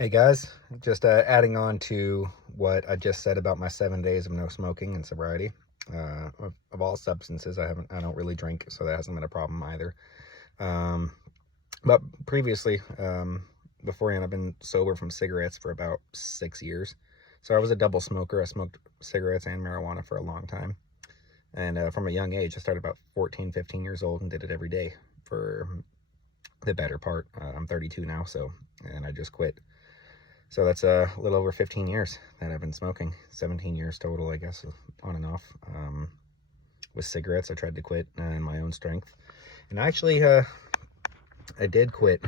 Hey guys, just adding on to what I just said about my 7 days of no smoking and sobriety. Of all substances, I don't really drink, so that hasn't been a problem either. Um, but previously, beforehand, I've been sober from cigarettes for about 6 years. So I was a double smoker. I smoked cigarettes and marijuana for a long time. And from a young age, I started about 14, 15 years old and did it every day for the better part. I'm 32 now, and I just quit. So that's a little over 15 years that I've been smoking. 17 years total, I guess, on and off. With cigarettes, I tried to quit in my own strength. And actually, I did quit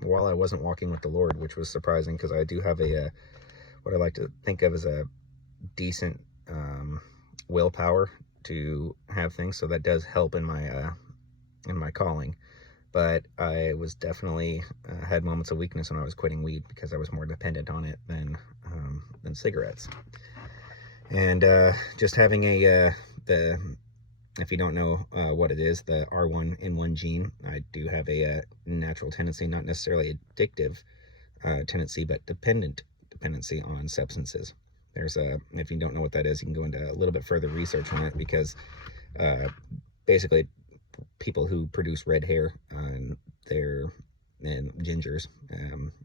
while I wasn't walking with the Lord, which was surprising because I do have what I like to think of as a decent willpower to have things. So that does help in my calling. But I was definitely had moments of weakness when I was quitting weed because I was more dependent on it than cigarettes. And just having if you don't know what it is, the R1 gene, I do have a natural tendency, not necessarily addictive tendency, but dependency on substances. If you don't know what that is, you can go into a little bit further research on it because basically people who produce red hair and gingers,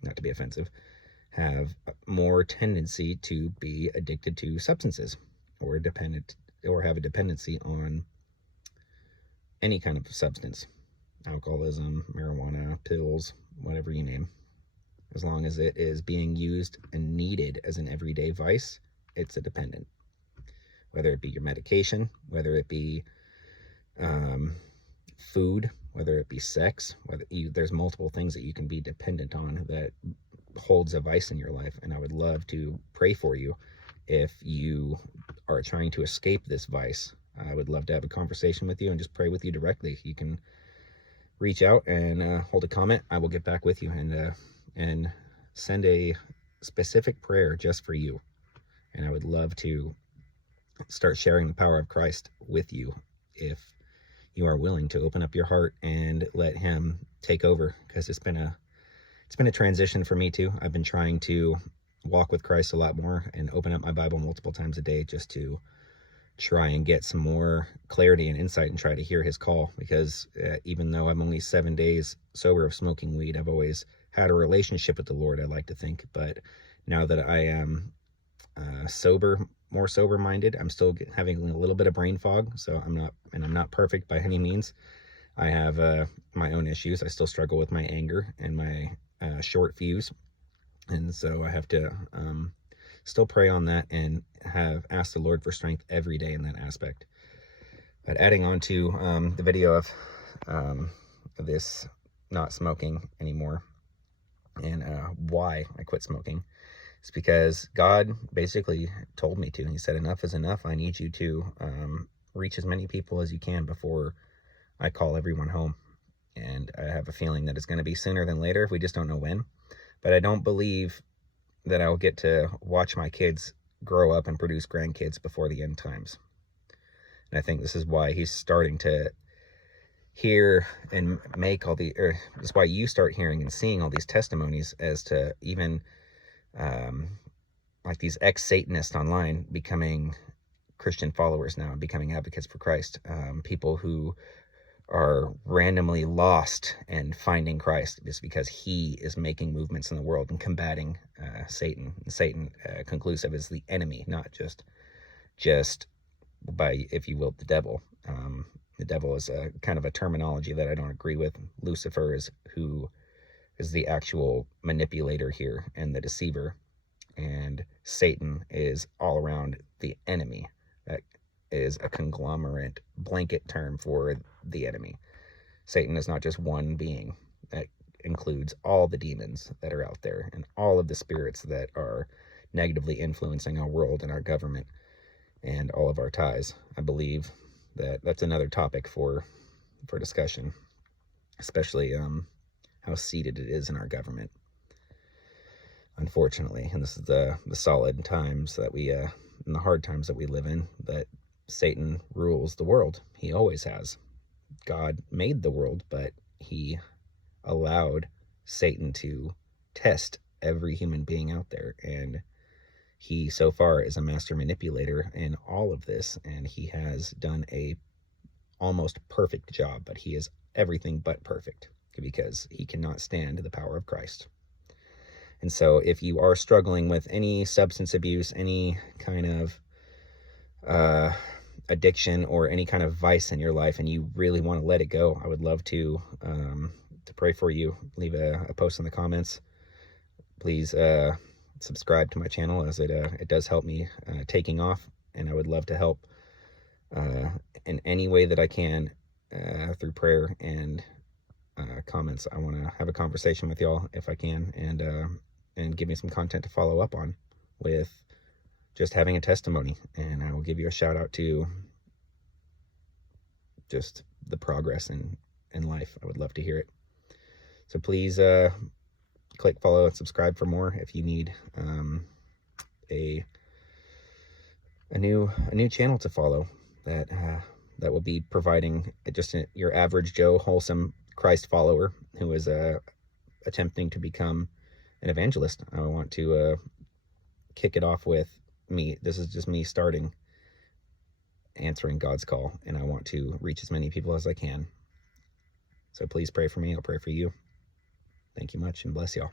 not to be offensive, have more tendency to be addicted to substances or have a dependency on any kind of substance, alcoholism, marijuana, pills, whatever you name. As long as it is being used and needed as an everyday vice, it's a dependent. Whether it be your medication, whether it be food, whether it be sex, there's multiple things that you can be dependent on that holds a vice in your life. And I would love to pray for you if you are trying to escape this vice. I would love to have a conversation with you and just pray with you directly. You can reach out and hold a comment. I will get back with you and send a specific prayer just for you. And I would love to start sharing the power of Christ with you if you are willing to open up your heart and let him take over, because it's been a transition for me too. I've been trying to walk with Christ a lot more and open up my Bible multiple times a day just to try and get some more clarity and insight and try to hear his call, because even though I'm only 7 days sober of smoking weed, I've always had a relationship with the Lord, I like to think. But now that I am more sober minded, I'm still having a little bit of brain fog. So I'm not perfect by any means. I have my own issues. I still struggle with my anger and my short fuse. And so I have to still pray on that and have asked the Lord for strength every day in that aspect. But adding on to the video of this not smoking anymore and why I quit smoking, it's because God basically told me to. He said, enough is enough. I need you to reach as many people as you can before I call everyone home. And I have a feeling that it's going to be sooner than later. We just don't know when. But I don't believe that I'll get to watch my kids grow up and produce grandkids before the end times. And I think this is why he's starting to hear and make that's why you start hearing and seeing all these testimonies as to even like these ex-Satanists online becoming Christian followers now and becoming advocates for Christ. People who are randomly lost and finding Christ just because he is making movements in the world and combating Satan. Satan, conclusive, is the enemy, not just by, if you will, the devil. The devil is a kind of a terminology that I don't agree with. Lucifer is who is the actual manipulator here and the deceiver. And Satan is all around the enemy. That is a conglomerate blanket term for the enemy. Satan is not just one being. That includes all the demons that are out there and all of the spirits that are negatively influencing our world and our government and all of our ties. I believe that that's another topic for discussion, especially how seated it is in our government, unfortunately. And this is the solid times that we and the hard times that we live in, that Satan rules the world. He always has. God made the world, but he allowed Satan to test every human being out there. And he so far is a master manipulator in all of this, and he has done a almost perfect job, but he is everything but perfect because he cannot stand the power of Christ. And so if you are struggling with any substance abuse, any kind of addiction, or any kind of vice in your life, and you really want to let it go, I would love to pray for you. Leave a post in the comments. Please subscribe to my channel, as it does help me taking off, and I would love to help in any way that I can through prayer and comments. I want to have a conversation with y'all if I can, and give me some content to follow up on with just having a testimony, and I will give you a shout out to just the progress in life. I would love to hear it. So please click follow and subscribe for more if you need a new channel to follow that will be providing just your average Joe wholesome Christ follower who is attempting to become an evangelist. I want to kick it off with me. This is just me starting answering God's call, and I want to reach as many people as I can. So please pray for me. I'll pray for you. Thank you much, and bless y'all.